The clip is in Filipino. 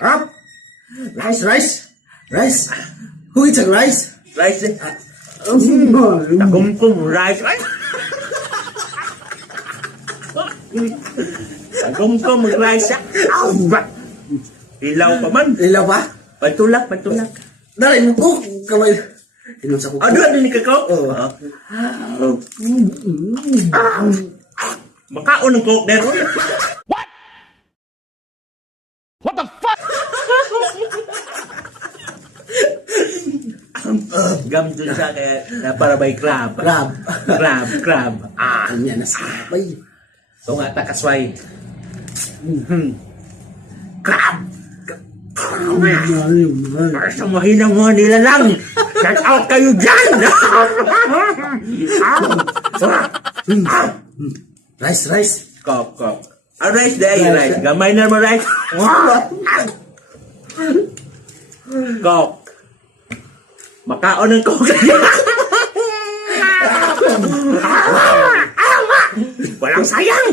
Up. Rice. Who eats a rice? Rice eh. Takumkum rice. Ay! Takumkum rice. Ilaw pa man. Ilaw pa? Pantulak. Dali mo ko. Kamay. Inom sa kuko. Doon din ka ko? Oo. Makaon ng coke there. What the fuck? Gamdo siya kaya na para may crab. Crab. Ano yan na sabay? So nga takasway. Crab! Para sa mahinang mga nilalang. Shout out kayo dyan! Rice. Kop. Rice dahil rice. Gamay na mo rice. Kop. Makaon ng coke. Walang sayang.